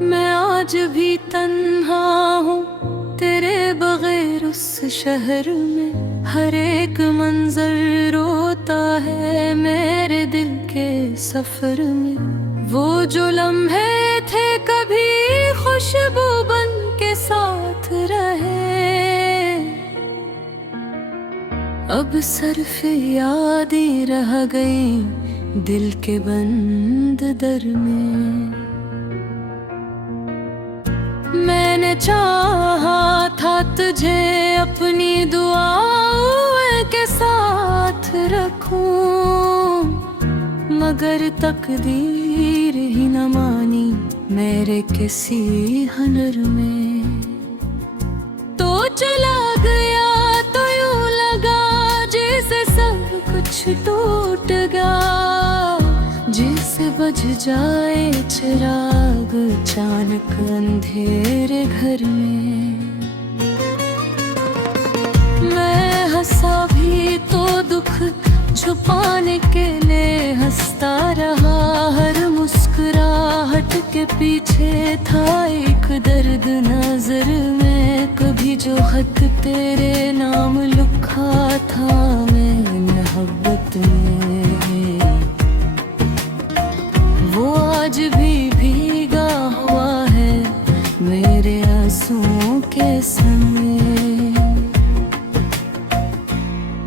मैं आज भी तन्हा हूँ तेरे बगैर उस शहर में। हर एक मंजर रोता है मेरे दिल के सफर में। वो जो लम्हे थे कभी खुशबू बन के साथ रहे, अब सिर्फ याद ही रह गई दिल के बंद दर में। मैंने चाहा था तुझे अपनी दुआओं के साथ रखूं, मगर तकदीर ही न मानी मेरे किसी हुनर में। तो चला गया तो यूं लगा जैसे सब कुछ टूट गया, जिसे बुझ जाए चिराग अचानक अंधेरे घर में। मैं हंसा भी तो दुख छुपाने के लिए हंसता रहा। हर मुस्कुराहट के पीछे था एक दर्द नजर में। कभी जो खत तेरे नाम लिखा था मैं मोहब्बत में, वो आज भी भीगा हुआ है मेरे आंसुओं के समय।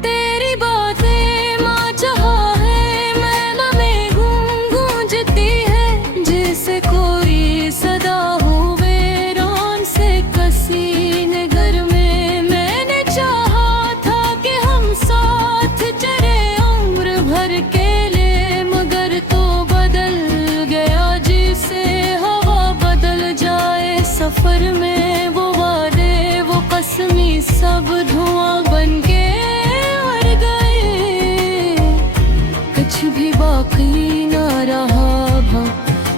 तेरी बातें माँ चाहा है मैना में गूंजती है, जैसे कोई सदा हो वीरान से कसी नगर में। मैंने चाहा था कि हम साथ चले उम्र भर के लिए, मगर तो बदल गया जिसे हवा बदल जाए सफर में। वो वादे वो कसमी सब धुआं बन के मर गए, कुछ भी बाकी ना रहा भा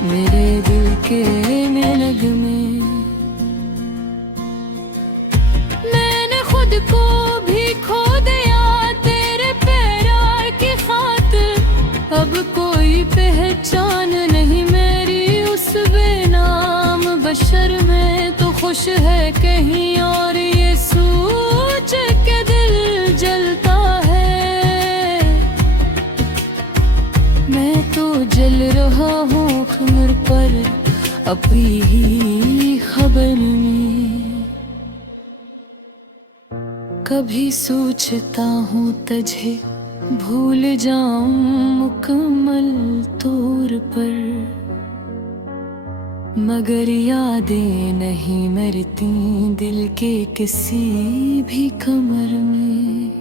मेरे दिल के मिनग में। मैंने खुद को भी खो दिया तेरे प्यार की खातिर, अब कोई पहचान नहीं मेरी उस बेनाम बशर में। तो खुश है कहीं और ये सोच के दिल जलता है, मैं तो जल रहा हूँ कमर पर अपनी ही खबर में। कभी सोचता हूँ तुझे भूल जाऊं मुकम्मल तौर पर, मगर यादें नहीं मरती दिल के किसी भी कमर में।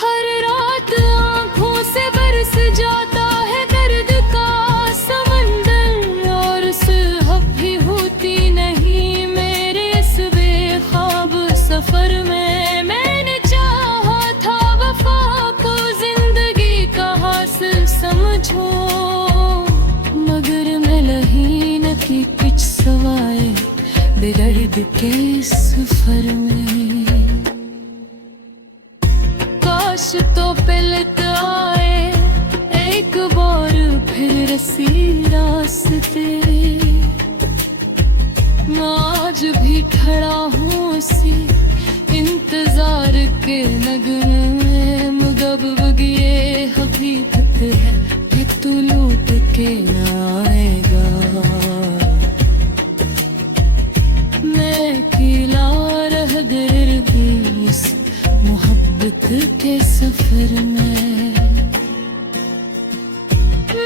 हर रात आँखों से बरस जाता है दर्द का समंदर, और सुबह भी होती नहीं मेरे इस बेख्वाब सफर में। मैंने चाहा था वफा को जिंदगी का हासिल समझो, मगर मैं लहीन की कुछ सवाए बेदर्द के सफर में। काश तो पिलत आए एक बार फिर रसी रास्ते, मैं आज भी खड़ा हूँ उसी इंतजार के नगमे में। मुगब ये हकीकत है कि तू लौट के ना आएगा, मैं अकेला रह गया भी इस मोहब्बत के सफर में।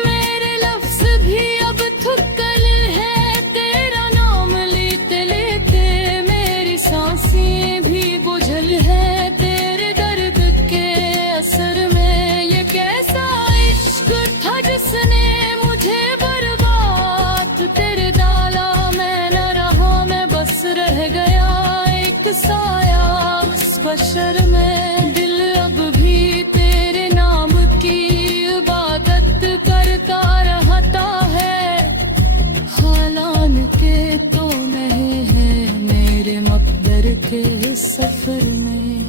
मेरे लफ्ज भी अब थुक्कल है तेरा नाम लेते लेते, मेरी सांसें भी बोझल है तेरे दर्द के असर में। ये कैसा इश्क था जिसने मुझे बर्बाद तेरे डाला, मैं न रहा मैं बस रह गया एक साया उस बशर में। दिल अब भी तेरे नाम की इबादत करता रहता है, हालान के तो नहीं है मेरे मकदर के सफर में।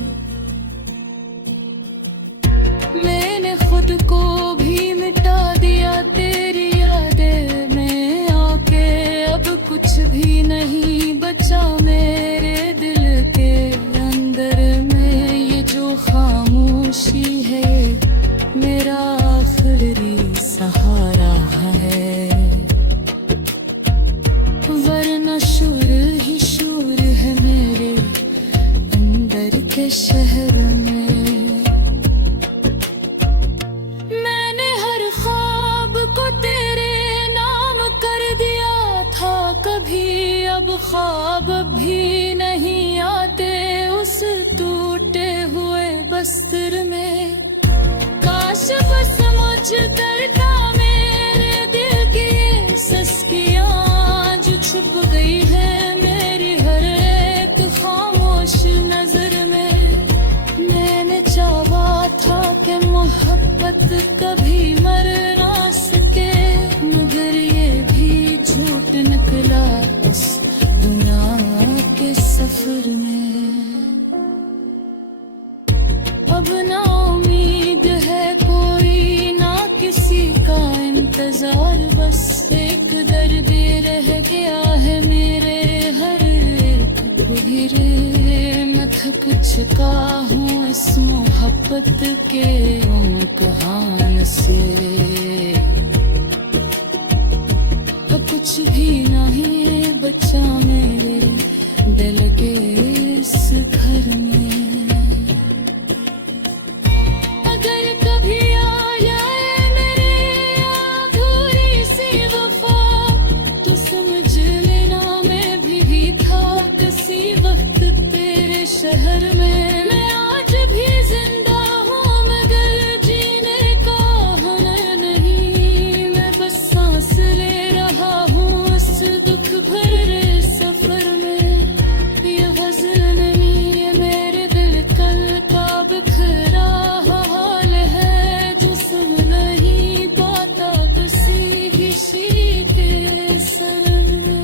अब भी नहीं आते उस टूटे हुए बस्तर में। काश बस मुझ करता मेरे दिल की ये सस्कियां जो छुप गई है मेरी हर एक खामोश नजर में। मैंने चाहा था कि मोहब्बत कभी मर ना सके, मगर ये भी झूठ निकला इस दुनिया के सफर में। अब ना उम्मीद है कोई ना किसी का इंतजार, बस एक दर्द रह गया है मेरे हर एक गुहिरे। मैं थक चुका हूँ इस मोहब्बत के इम्तिहान से। अब कुछ भी नहीं बचा मेरे दिल के इस घर में। अगर कभी आ जाए मेरे अधूरी सी वफा, तो समझ लेना मैं भी था किसी वक्त तेरे शहर में। मैं आज भी जिंदा हूँ मगर जीने का हुनर नहीं, मैं बस सांस ले रहा हूँ इस दुख भरे सफर में। ये गज़ल नहीं है मेरे दिल कल का बिखरा हाल है, जो सुन नहीं पाता किसी भी शीते सरन में।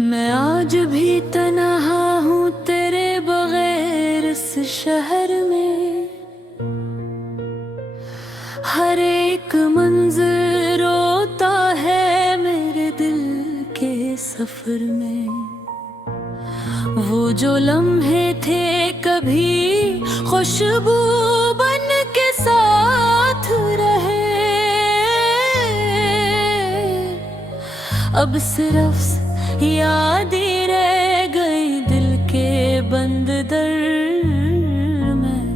मैं आज भी तन्हा हूँ तेरे बगैर इस शहर में। हर एक मंज़िल रोता है मेरे दिल के सफर में। वो जो लम्हे थे कभी खुशबू बन के साथ रहे, अब सिर्फ याद ही रह गई दिल के बंद दर में।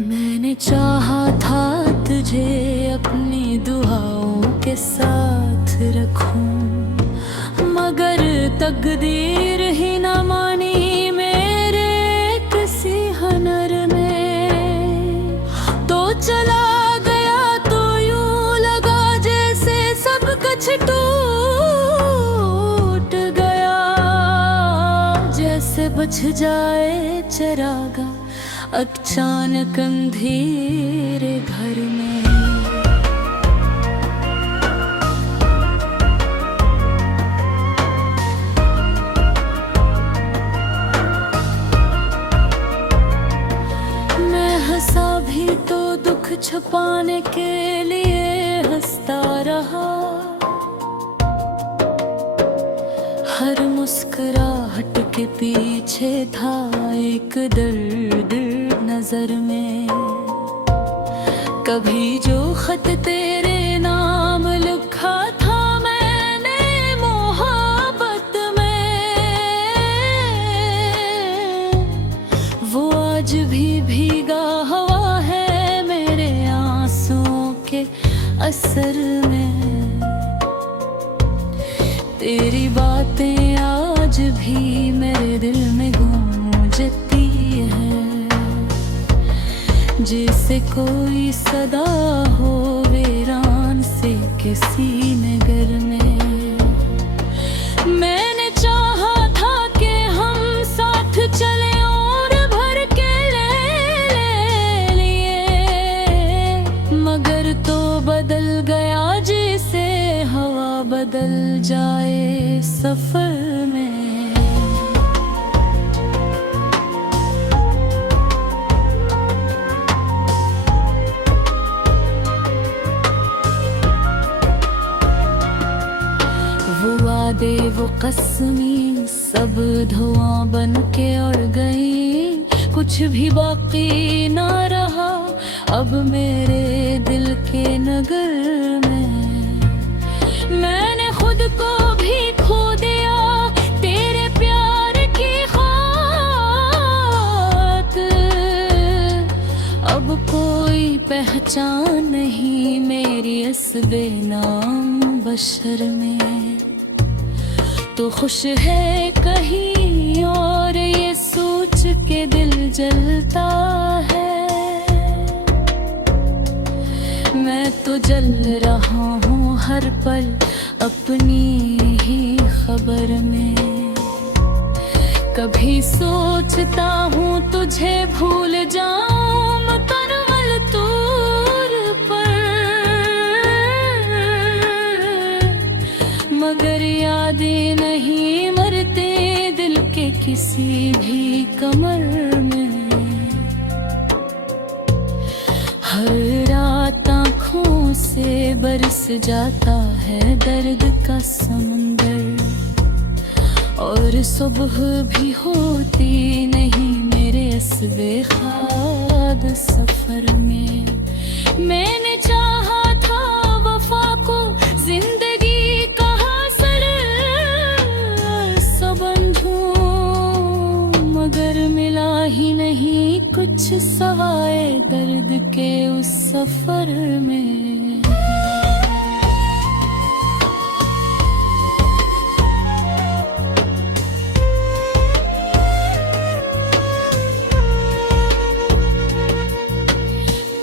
मैंने चाहा था तुझे अपनी दुआओं के साथ रखूं, मगर तकदीर ही न मानी मेरे किसी हुनर में। तो चला गया तो यूं लगा जैसे सब कुछ टूट गया, जैसे बुझ जाए चरागा अचानक अंधेरे घर में। मैं हंसा भी तो दुख छुपाने के लिए हंसता रहा। हर मुस्कुराहट के पीछे था एक दर्द नजर में। कभी जो खत तेरे नाम लिखा था मैंने मोहब्बत में, वो आज भी भीगा हुआ है मेरे आंसुओं के असर में। तेरी बातें आज भी मेरे दिल में गूंजती हैं, जैसे कोई सदा हो वीरान से किसी नगर में। मैंने चाहा था कि हम साथ चले और भर के ले लिए, मगर तो बदल गया जैसे हवा बदल जाए सफर में। वो वादे वो कसमी सब धुआं बन के उड़ गई। कुछ भी बाकी ना रहा अब मेरे दिल के नगर में। मैंने खुद को भी खो दिया तेरे प्यार की खातिर। अब कोई पहचान नहीं मेरी इस बेनाम बशर में। तो खुश है कहीं और ये सोच के दिल जलता है। मैं तो जल रहा हूँ हर पल अपनी ही खबर में। कभी सोचता हूँ तुझे भूल जाऊं मुकम्मल तौर पर, मगर यादें नहीं मरते दिल के किसी भी कमर में। हर रात आँखों से बरस जाता है दर्द का समंदर, और सुबह भी होती नहीं मेरे इस बेखाद सफर में। मैंने चाहा था वफा को जिंदगी का हासिल समझूं, मगर मिला ही नहीं कुछ सवाए दर्द के उस सफर में।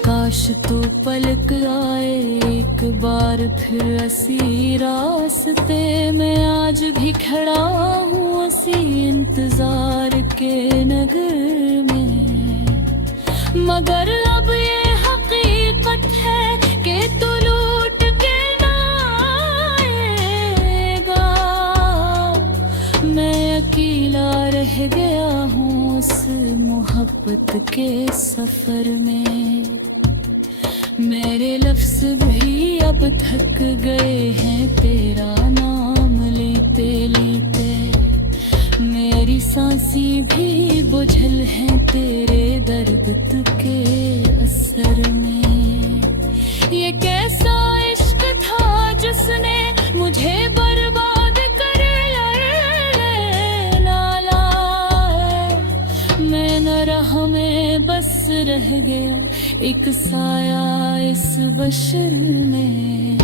काश तू पलक आए एक बार फिर असी रास्ते में। आज भी खड़ा हूँ असी इंतजार के नगर में, मगर अब ये हकीकत है कि तू लूट के ना आएगा। मैं अकेला रह गया हूँ उस मोहब्बत के सफर में। मेरे लफ्ज भी अब थक गए हैं तेरा नाम लेते लेते। मेरी सांसें भी बुझल हैं तेरे दर्द के असर में। ये कैसा इश्क था जिसने मुझे बर्बाद कर डाला। मैं न रहा मैं बस रह गया एक साया इस बशर में।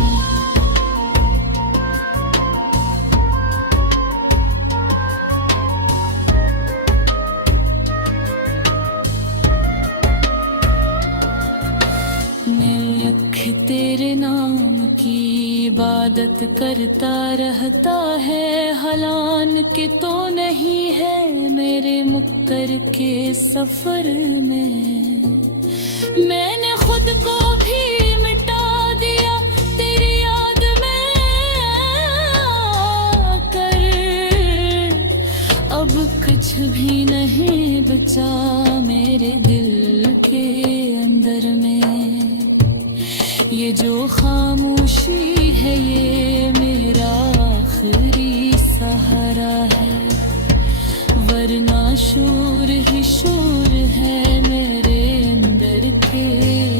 मेरी अख तेरे नाम की इबादत करता रहता है, हलान के तो नहीं है मेरे मुक्कर के सफर में। मैंने खुद को भी मिटा दिया तेरी याद में आकर। अब कुछ भी नहीं बचा मेरे दिल के अंदर में। ये जो खामोशी है ये मेरा आखिरी सहारा है, वरना शोर ही शोर है मेरे अंदर के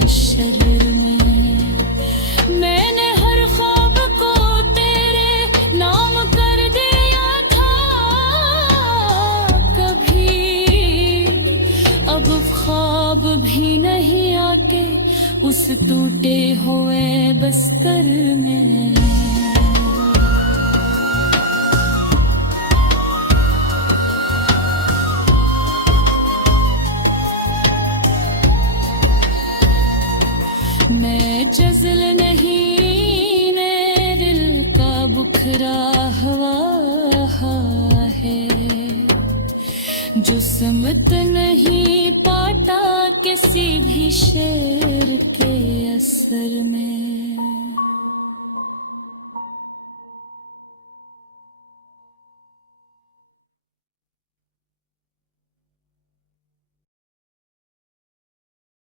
शहर में। मैंने हर ख्वाब को तेरे नाम कर दिया था कभी। अब ख्वाब भी नहीं आके उस टूटे हुए बस्तर में। मैं जज़ल नहीं मेरे दिल का बुखरा हुआ है, जो समत नहीं पाता किसी भी शेर के असर में।